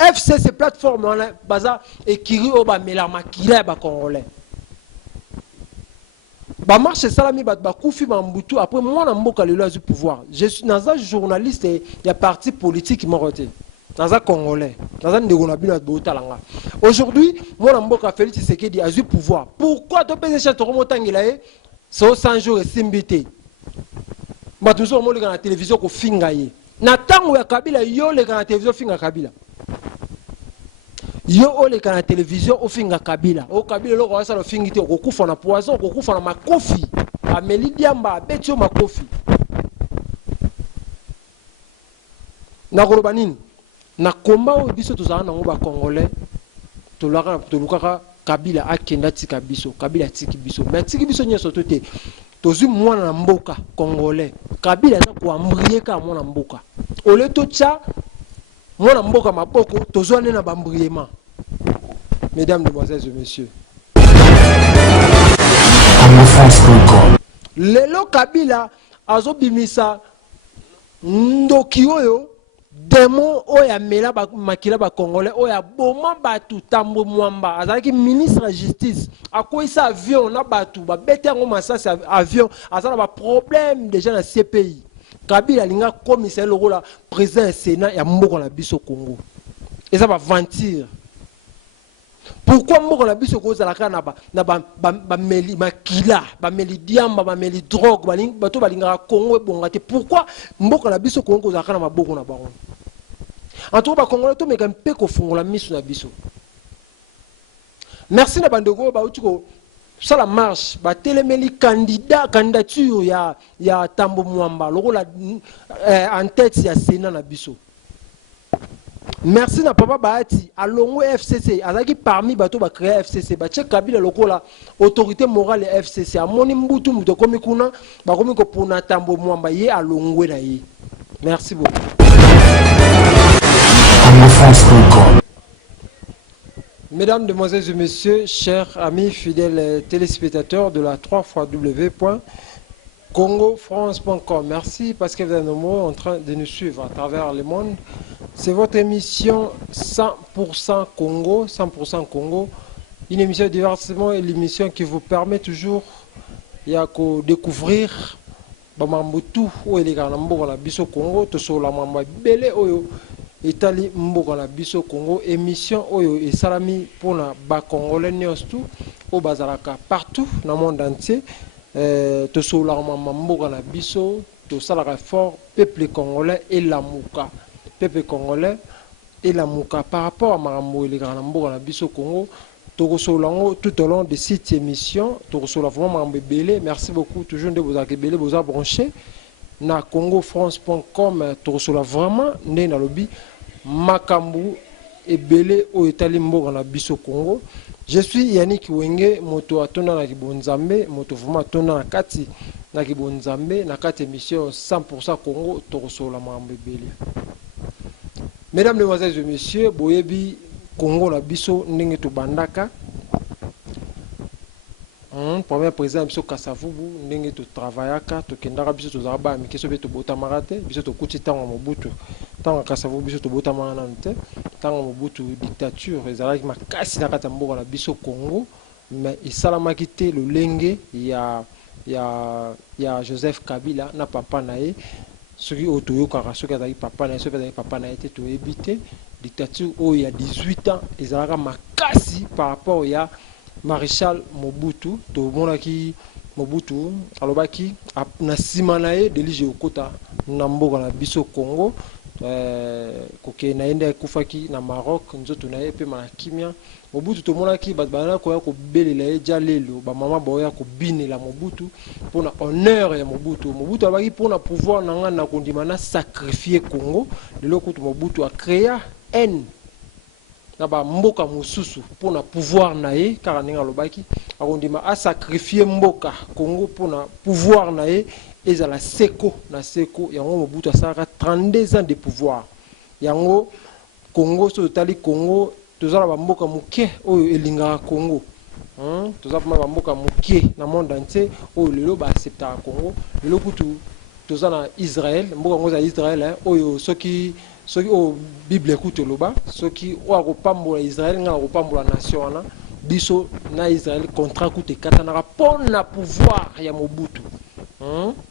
FCC plateforme on a baza ekiri o ba mela makila ba congolais. Ba marche salami ba kufi ba mbutu après moi na mboka lelo azu pouvoir. Je suis naza journaliste il y a parti politique moroté. Naza congolais. Naza ndeko na bino botalanga. Aujourd'hui, moi na mboka Félix Tshisekedi azu pouvoir. Pourquoi to pese cha to motangela e so 100 jours et simbité. Ba toujours mo le na télévision ko finga ye. Na tango ya Kabila yo le na télévision finga Kabila. Yo ole kana télévision au finga Kabila o Kabila lo ko sala fingite ko kufa na poison ko kufa na makofi ameli diamba betio makofi na koloba nini na komba o biso tozana ngo ba congolais to lukaka Kabila akenda tika biso Kabila tiki biso mais tiki biso nyeso tote tozu mwana na mboka congolais Kabila za ko ambrier ka mwana mboka ole to tcha mwana mboka maboko tozwane na bambriement. Mesdames, demoiselles et messieurs, lelo Kabila azobimisa ndoki oyo demo oya mela makila ba congolais oya boma batu tambo mwamba azalaki ministre de justice akoisa avion na batu ba betango masasi avion azala ba problème déjà na CPI. Kabila linga commissaire lokola président Sénat ya mboka na biso Congo. Et ça va mentir. Pourquoi mboka na biso ko zalaka na ba meli makila, ba meli diamba, ba meli drogue, bato balinga Congo ebongate. Pourquoi mboka na biso Congo ko zalaka na maboko na bango? En tout cas, Congolais to meka mpe ko fungola misu na biso. Merci na bandeko ba utiko ça la marche ba telemeli candidature ya Tambo Mwamba lokola en tête ya Sénat na biso. Merci na papa Bahati alongo FCC azaki parmi bato ba créer FCC ba che Kabila lokola autorité morale ya FCC amoni mbutu muto komi kuna ba komi ko pona Tambo Mwamba ye alongwe na ye. Merci beaucoup. Mesdames, Demoiselles et Messieurs, chers amis fidèles téléspectateurs de la 3xw.congofrance.com, merci parce que vous êtes nombreux en train de nous suivre à travers le monde. C'est votre émission 100% Congo, 100% Congo, une émission de divertissement et l'émission qui vous permet toujours de découvrir Bamambutu ou les Ganambo la Biso Congo, tout sur la Mamba Bele Oyo. Itali mboka na biso Congo émission oyo et salami pour na ba congolais nyostou au bazalaka partout dans le monde entier to sola mboka na biso to salaka fort peuple congolais et la muka peuple congolais et la muka par rapport à marambo les grands mboka na biso Congo to solango tout au long de cette émission to sola vraiment mbelé. Merci beaucoup toujours de vous accueillir vous brancher na congofrance.com to sola vraiment né na lobby makambu ebele o etali mboka na biso Congo. Je suis Yannick Wenge moto atona na kibonzambe moto vraiment atona na kati na kibonzambe na kati émission 100% Congo to sola makambu ebele. Mesdames, Demoiselles et Messieurs, boyebi Congo na biso ndenge to bandaka premier président biso Kasavubu ndenge to travaillaka to kendaka biso to zaba mi keso beto botamaka te biso to kuti tango Mobutu tango Kasavubu biso to botamaka nanu te tango Mobutu dictature ezalaki makasi na kati ya mboka na biso Congo mais esalamaki te lolenge ya Joseph Kabila na papa na ye soki otoyokaka soki azalaki papa na ye soki azalaki papa na ye te toyebi te dictature oyo ya 18 ans ezalaka makasi par rapport ya Maréchal Mobutu to monaki Mobutu alobaki na sima na ye Delige Okota na mboka na biso Congo koke na ende kufaki na Maroc nzoto na ye pe ma kimia Mobutu to monaki bana ko ya ko belela ye jalelo ba mama boya ko binela Mobutu pona honneur ya Mobutu alobaki pona pouvoir na ngana kondima na sacrifier Congo lelo ko Mobutu a créé haine na ba mboka mususu pour na pouvoir na ye car ninga lobaki akondima a sacrifier mboka Congo pour na pouvoir na ye ezala seko na seko yango Mobutu asaka 32 ans de pouvoir yango Congo so tali Congo tozala ba mboka muke oyo elinga Congo tozala ba mboka muke na monde entier oyo lelo ba accepta Congo lelo kutu tozala Israël mboka ngoza Israël oyo soki ceux qui au Bible écoute le bas, ceux qui ont repambola Israël, n'a repambola nation na biso na Israël contrat coûte katana pour na pouvoir ya Mobutu.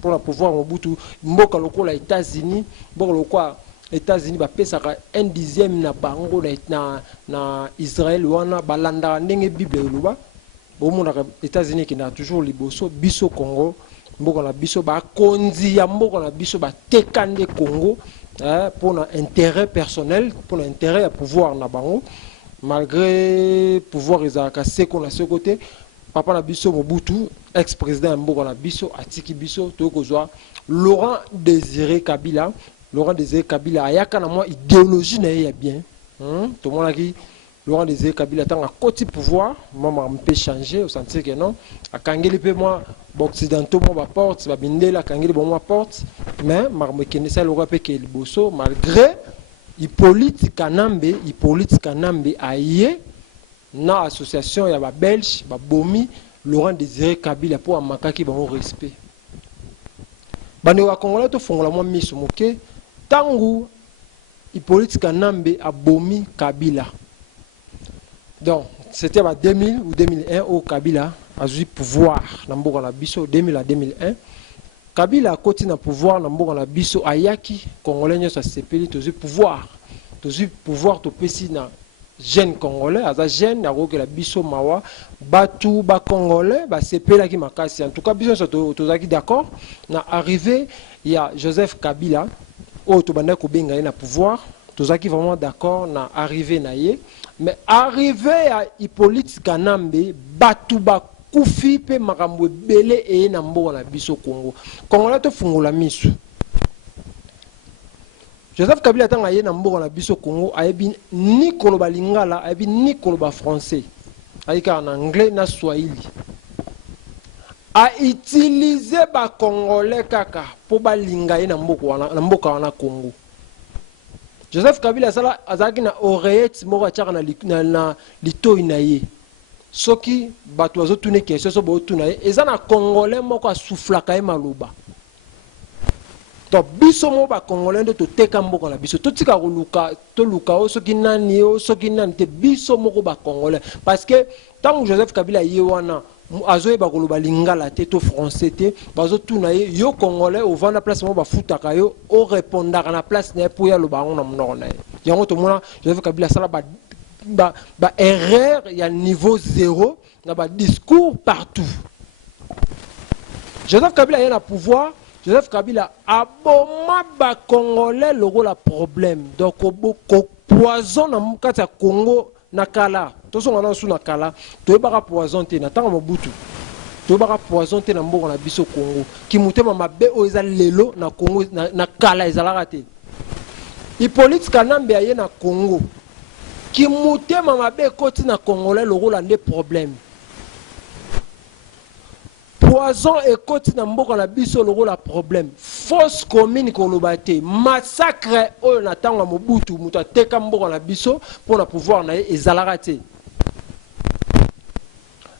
Pour la pouvoir Mobutu, mboka lokola États-Unis, mboka lokola États-Unis ba pesaka 1/10 na bango na Israël wana balanda ndenge Bible loba. Bon mon États-Unis qui n'a toujours liboso biso Congo, mboka na biso ba konzi ya mboka na biso ba tekande Congo pour un intérêt personnel, pour l'intérêt à pouvoir na bango malgré pouvoir ezaka seko na ce côté. Papa na biso Mobutu, ex-président mboka na biso atiki biso to kozwa Laurent Désiré Kabila. Laurent Désiré Kabila ayaka na moi idéologie na ya bien. Tout le monde a dit Laurent Désiré Kabila tant à côté pouvoir, moi me peut changer au sens que non. A kangeli pe moi occidentaux moi porte, ba bindela kangeli bon moi porte, mais me connaissait Laurent pe que liboso malgré Hippolyte Kanambe aye na association ya ba belge ba bomi Laurent Désiré Kabila pour amakaki bon respect. Bane wa Congolais to fongola moi miso moke tangu Hippolyte Kanambe a bomi Kabila. Donc c'était en 2000 ou 2001 au Kabila a eu pouvoir na mboka na biso 2000 à 2001. Kabila a continué na pouvoir na mboka na biso ayaki Congolais nyo sa sepeli to pouvoir to pesi na jeune Congolais, aza jeune aroke la biso mawa batu ba Congolais ba sepela ki makasi. En tout cas biso tozaki d'accord na arrivé il y a Joseph Kabila au to banda ko benga na pouvoir tozaki vraiment d'accord na arrivé na ye, mais arrivé à Hippolyte Kanambe batu ba kufi pe makambo belé e na mboka na biso Congo. Congolais to fungola misu. Joseph Kabila tanga ye na mboka na biso Congo ayebi ni koloba lingala ayebi ni koloba français ayika en anglais na swahili a utiliser ba congolais kaka po ba linga ye na mboka wana Congo. Joseph Kabila sala azaki na oreillette moko ataka na litoi na ye soki bato bazotuna question so botuna ye eza na congolais moko asuflaka ye maloba. Donc biso mo ba congolais ndo to teka mboka na biso to tika koluka to luka o soki nani te biso moko ba congolais parce que tant Joseph Kabila ye wana azoye ba koloba lingala te to français te bazo tuna ye yo congolais au vanda place mo ba futaka yo o répondaka na place na pour ya loba ngona mnoko na ye yango to mona Joseph Kabila sala ba erreur ya niveau 0 na ba discours partout. Joseph Kabila y a pouvoir. Joseph Kabila a boma ba Congolais le rôle problème. Donc au poison na mukata Congo na kala. To so ngana su na kala. To ba poison te na tanga Mobutu. To ba poison te na mboka na biso Congo. Ki mutema mabe o eza lelo na Congo na kala ezalaka te. Hippolyte Kanambe aye na Congo. Ki mutema mabe koti na Congolais le rôle ande problème. Poison et côte na mboka na biso loko la problème. Fausse commune kolobate. Massacre oyo na tanga Mobutu muta teka mboka na biso pour na pouvoir na ezalaka te.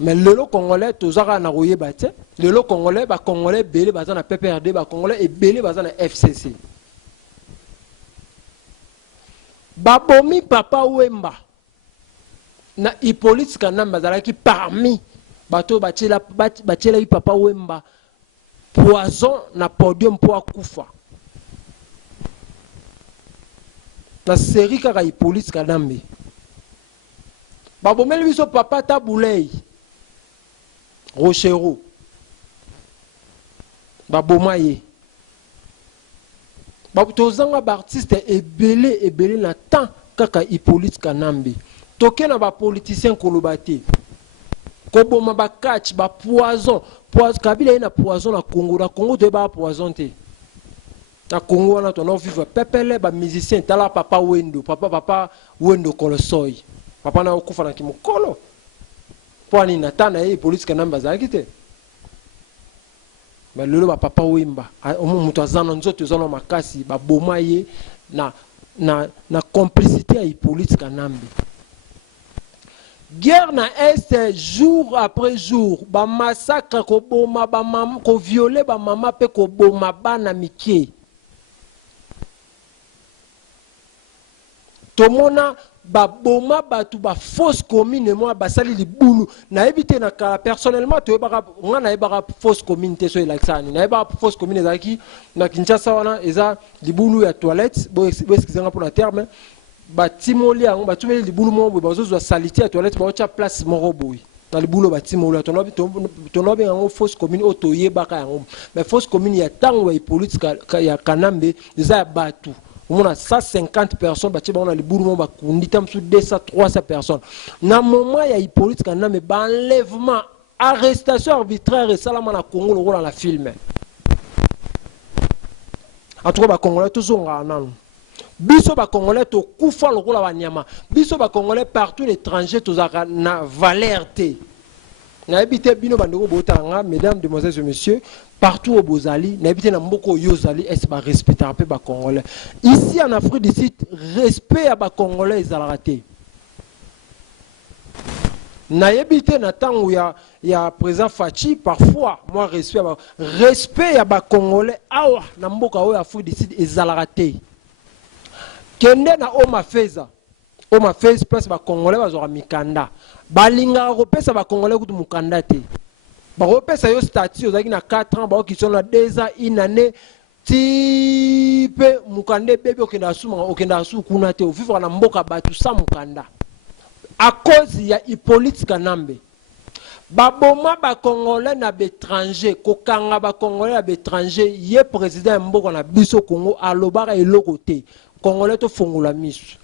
Mais lelo congolais tozaka na koyeba te. Lelo congolais ba congolais belé baza na PPRD ba congolais et belé baza na FCC. Babomi papa Wemba na Hippolyte Kanambe bazalaki parmi bato bachela papa Wemba poison na podium po akufa na série kaka Hippolyte Kanambe babomeli biso papa Tabulei Rochero babomaye babutozanga ba artiste ebele na temps kaka Hippolyte Kanambe toke na ba politicien kolobate koboma ba catch ba poison Kabila na poison na Congo de ba poison te na Congo wana to no vivre pepele ba musicien tala papa Wendo Kolosoi papa na okufa na kimokolo pwani na tana ye police Kanambe azaki te mais lelo ba papa Wemba mutu azana nzoto ezana makasi ba boma ye na complicité ya Hippolyte Kanambe. Guerre na Est jour après jour, ba massacre ko boma ba mama ko violer ba mama pe ko boma bana mike. tomona baboma batu ba fausse commune moi basali libulu na ebité na ka personnellement to ebaka nga na ebaka fausse commune te so elaksani na ebaka fausse commune ezaki na Kinshasa wana eza libulu ya toilette bo excusez-moi pour la terme batimoli yango batumeli libulu mo bo bazozwa salite ya toilette ba ocha place moko boy na libulu batimoli tonobi yango fausse commune otoyebaka yango mais fausse commune ya tango ya politique ya Kanambe eza ya batu. On a 150 personnes, on a les bourreaux, on a 200, 300 personnes. Dans le moment, il y a Hippolyte qui a un enlèvement, arrestation arbitraire et ça, on a Congo dans la film. En tout cas, les Congolais, tous sont en biso ba Congolais, to kufa le rôle à Wanyama. Biso ba Congolais, partout l'étranger, tous na valeur. Na habité bino bandoko botanga, mesdames, demoiselles et messieurs, partout au Bozali, na habité na mboko yozali, est-ce ba respecter un peu ba Congolais. Ici en Afrique du Sud, respect à ba Congolais ils raté. Na habité na tango ya président Fachi parfois moi respect à ba Congolais awa na mboka o Afrique du Sud ils raté. Kende na Oma Feza place ba Congolais bazora mikanda. Balinga repesa ba Congolais kutu mukanda te. Ba repesa yo statut ozaki na 4 ans ba ki sont na 2 ans une année type mukande bébé okenda su kuna te vivre na mboka batu sa mukanda. À cause ya Hippolyte Kanambe. Baboma ba Congolais na l'étranger, kokanga ba Congolais na l'étranger, ye président mboka na biso Congo alobaka eloko te. Congolais to fongola misu.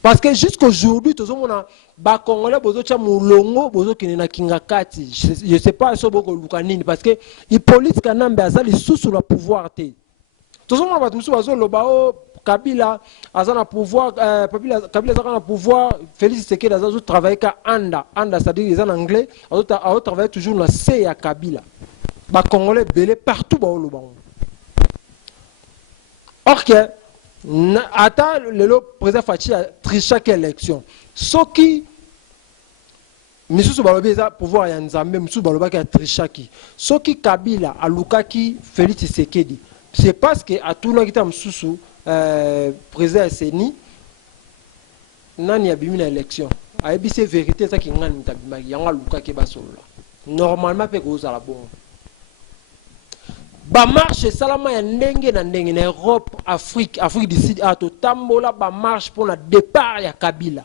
Parce que jusqu'aujourd'hui, tous on a ba Congolais bozo cha mulongo bozo kinena kingakati. Je sais pas so boko lukanini parce que Hippolyte Kanambe azali sous le pouvoir te. Tous on a ba musu bazo loba o Kabila azana pouvoir Kabila azana pouvoir Félix Tshisekedi azazo travailler ka anda c'est-à-dire en anglais azo travailler toujours na C ya Kabila. Ba Congolais belé partout ba loba. Or que attends le président Fachi a triché chaque élection. Ce qui Misusu balobi za pouvoir ya Nzambe Misusu baloba ki a triché qui. Ce qui Kabila a lukaki Félix Tshisekedi. C'est parce que a tout le temps Misusu président Seni nani a bimi na élection. A ebise vérité ça qui ngani mutabimaki yanga lukaki basolo. Normalement pe ko za la bon. Ba marche salama ya ndenge na ndenge na Europe, Afrique du Sud a to tambola ba marche pour le départ ya Kabila.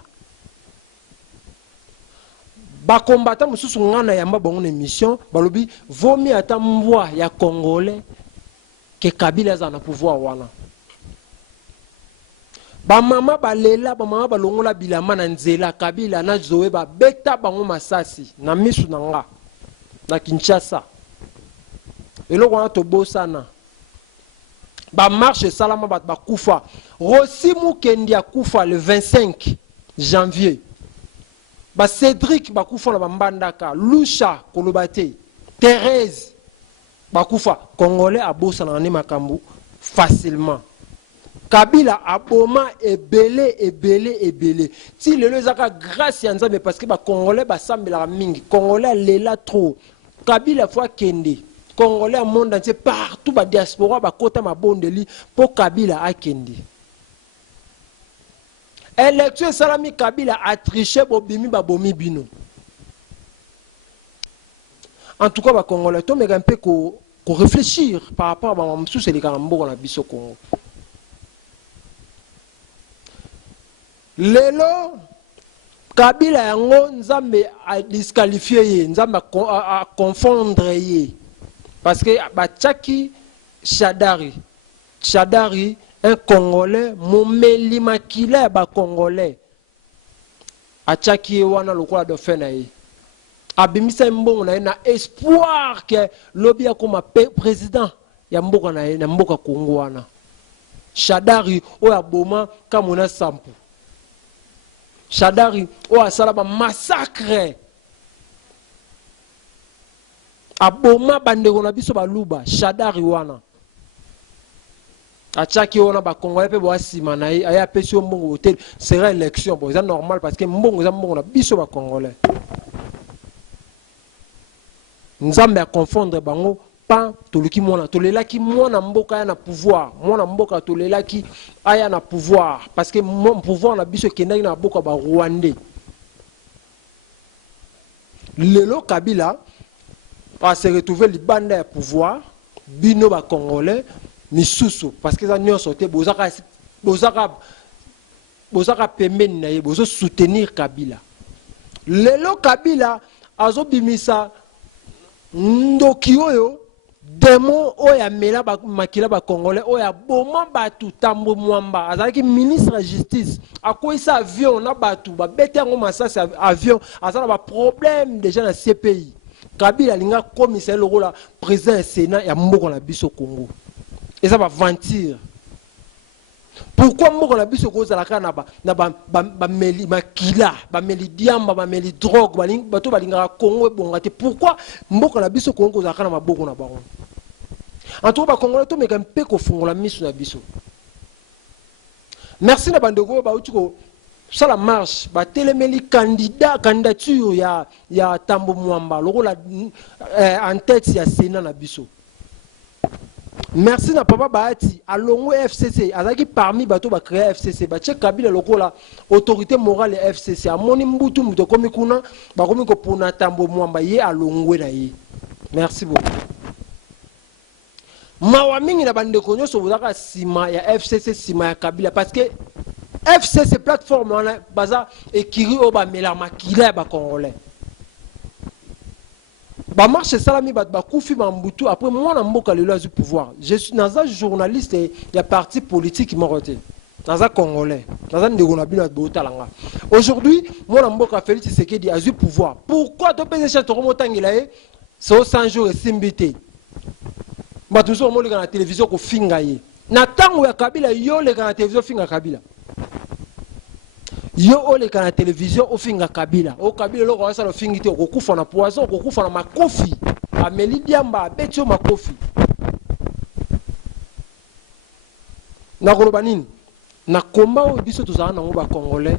Ba combattant mususu ngana ya mbabongo na mission, balobi vomi ata mbwa ya Congolais que Kabila za na pouvoir wana. Ba mama balela, ba mama balongola bilama na nzela Kabila na Zoé ba beta bango masasi na misu nanga na Kinshasa. Et là, on a tout beau sana. Ba marche salama ba kufa. Rosimu Kendia kufa le 25 janvier. Ba Cédric ba kufa na Mbandaka. Lusha Kolobate. Thérèse ba kufa. Congolais a bossa na ne makambu facilement. Kabila aboma ebele. Si le lezaka grâce ya Nzambe parce que ba Congolais ba sambela mingi. Congolais lela trop. Kabila fois kende. Congolais monde entier partout ba diaspora ba kota mabondeli pour Kabila a kendi. Élection salami Kabila a triché bobimi ba bomi bino. En tout cas ba Congolais to mega un peu ko réfléchir par rapport à ba msusu c'est les Karambo na biso Congo. Lelo Kabila yango Nzambe a disqualifié ye, Nzambe a confondre ye. Parce que Bachaki Chadari, un Congolais, Momeli Makila ba Congolais. Achaki wana lokola do fenaye. Abimisa mbongo na espoir que lobi akoma président ya mboka na mboka Kongo wana. Chadari o aboma kamona sampu. Chadari o asalaba massacre. Aboma bandeko na biso baluba Chadari wana achaki wana ba Congolais pe bo asima na ye aya pesi mbongo hotel sera élection bon c'est normal parce que mbongo za mbongo na biso ba Congolais Nzambe a confondre bango pas toluki mwana tolelaki mwana mboka aya na pouvoir mwana mboka tolelaki aya na pouvoir parce que mon pouvoir na biso kendaki na boka ba Rwandais lelo Kabila a se retrouver libanda ya pouvoir bino ba congolais misusu parce que ça nyonso te bozaka pembeni na ye bozo soutenir Kabila lelo Kabila azobimisa ndoki oyo démon oya mela makila ba congolais oya boma batu Tambo Mwamba azalaki ministre de justice akoisa avion na batu ba bete ngo masasi avion azala ba problème déjà na CPI Kabila linga commissaire lokola président du Sénat ya mboko na biso Congo et ça va ventir. Pourquoi mboko na biso ko zalaka na ba meli makila ba meli diamba ba meli drogue bato balinga Congo bongate pourquoi mboko na biso Congo ko zalaka na maboko na bango en tout cas ba Congolais to meka mpe ko fungola miso na biso merci na bandeko ba utiko sala marche ba telemeli candidature ya Tambo Mwamba lokola en tête ya Sénat na biso. Merci na papa Bahati alongo FCC azaki parmi bato ba créer FCC ba che Kabila lokola autorité morale ya FCC amoni mbutu muto komi kuna ba komi ko pona Tambo Mwamba ye alongwe na ye. Merci beaucoup. Mawa mingi na bandeko nyoso bozaka sima ya FCC sima ya Kabila parce que FCC plateforme on baza ekiri o ba mela makila ba congolais. Ba marche salami ba kufi mambutu après moi na mboka lelo azu pouvoir. Je suis naza journaliste ya parti politique moroté. Naza congolais. Naza ndeko na bino botalanga. Aujourd'hui, moi na mboka Félix Tshisekedi azu pouvoir. Pourquoi to pese cha to motangila e? C'est 100 jours et simbité. Ba toujours mo le na télévision ko finga ye. Na tango ya Kabila yo le na télévision finga Kabila. Yo ole kana télévision ofinga Kabila o Kabila loko wasa lo fingite okufa na poison okufa na makofi ameli diamba betio makofi na koloba nini na komba o biso tozana na ba congolais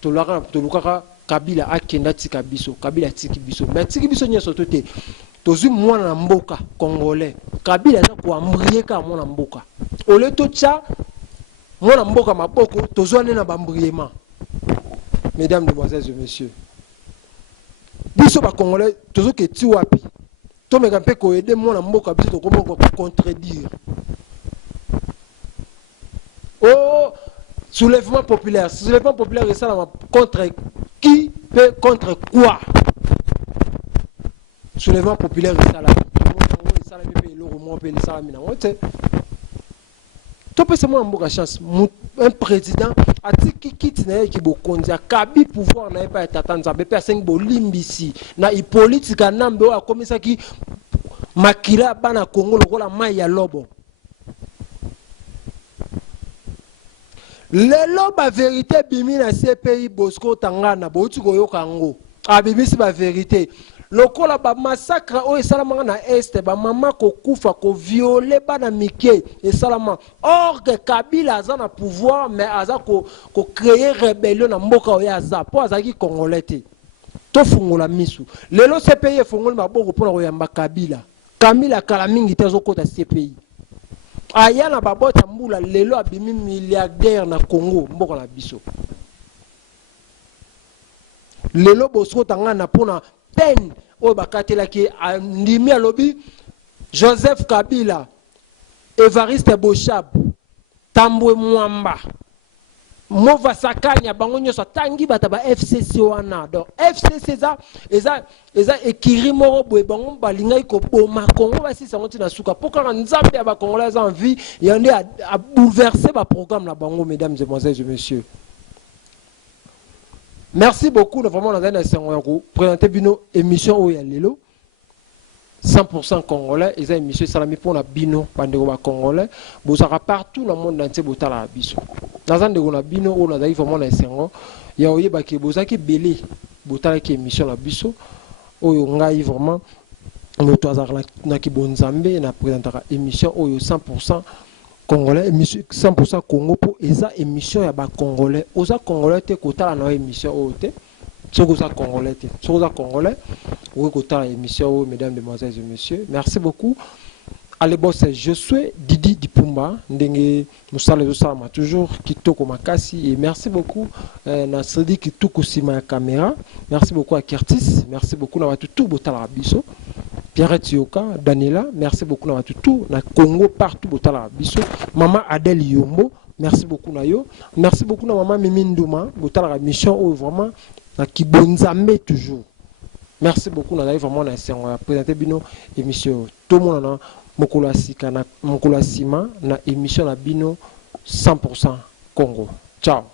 tolukaka Kabila akenda tika biso Kabila tiki biso mais tiki biso nyeso tote tozu mwana na mboka congolais Kabila za ko ambrieka mwana mboka ole to tcha mwana mboka maboko tozwane na bambriema. Mesdames, demoiselles et messieurs, biso ba congolais tozo ke ti wapi to meka mpe ko aider mwana mboka biso to comment ko contredire. Oh, soulèvement populaire et ça contre qui peut contre quoi? Soulèvement populaire et ça là chance un président a dit qui quitte na ki bokonza kabi pouvoir na pas tatanza be personne bolimbisi na politique nambe o akomisa ki makila bana Congo lokola mai ya lobo lelo ba vérité bimi na CPI Bosco Tangana bouti koyoka ngo abimisi ba vérité lokola ba massacre o esalamanga na este ba mama ko kufa ko violer bana mike esalama or que Kabila aza na pouvoir mais aza ko créer rébellion na mboka o ya za po azaki congolais te to fungola misu lelo CPI fungola maboko pona ko yamba Kabila kala mingi te zo kota CPI aya na babota mbula lelo abimi milliardaire na Congo mboka na biso lelo Bosco Tangana pona peine au bakatela ki ndimi alobi Joseph Kabila Evariste Boshab Tambo Mwamba mova sakanya bango nyoso tangi bata ba FCC wana donc FCC eza ekiri moko boye bango balinga ko boma Congo basi sango tina suka poka nzambe ya ba congolais en vie yande a bouleverser ba programme la bango. Mesdames et messieurs, merci beaucoup. Nous vraiment dans présenter bino émission où il y a lelo 100% congolais et ça émission salami pour la bino bandeko ba congolais bozaka partout dans le monde entier botala biso dans un de na bino on a vraiment na sengo ya oyeba ke bozaki belé botala ki émission la biso oyo ngai vraiment moto azaka na kibonzambe na présentera émission oyo 100% congolais émission 100% Congo pour eza émission ya ba congolais oza congolais te kotala na émission oyo te ce que ça congolais, ce que ça congolais, oui, côté émission, mesdames, demoiselles et messieurs, merci beaucoup. Allez, boss, je suis Didi Dipumba, Ndenge Moussale Zosama, toujours Kitoko Makasi, et merci beaucoup Nasredi Kitoko Sima Caméra, merci beaucoup à Kertis, merci beaucoup à tout Botala Biso, Pierre Tioka, Daniela, merci beaucoup à tout, na Congo partout Botala Biso, Maman Adèle Yombo, merci beaucoup na yo, merci beaucoup à Maman Mimi Ndouma, Botala mission où vraiment, na Kibonzame toujours. Merci beaucoup, na vraiment na présenté bino émission tout le monde Mokula Sima na émission na bino 100% Congo. Ciao.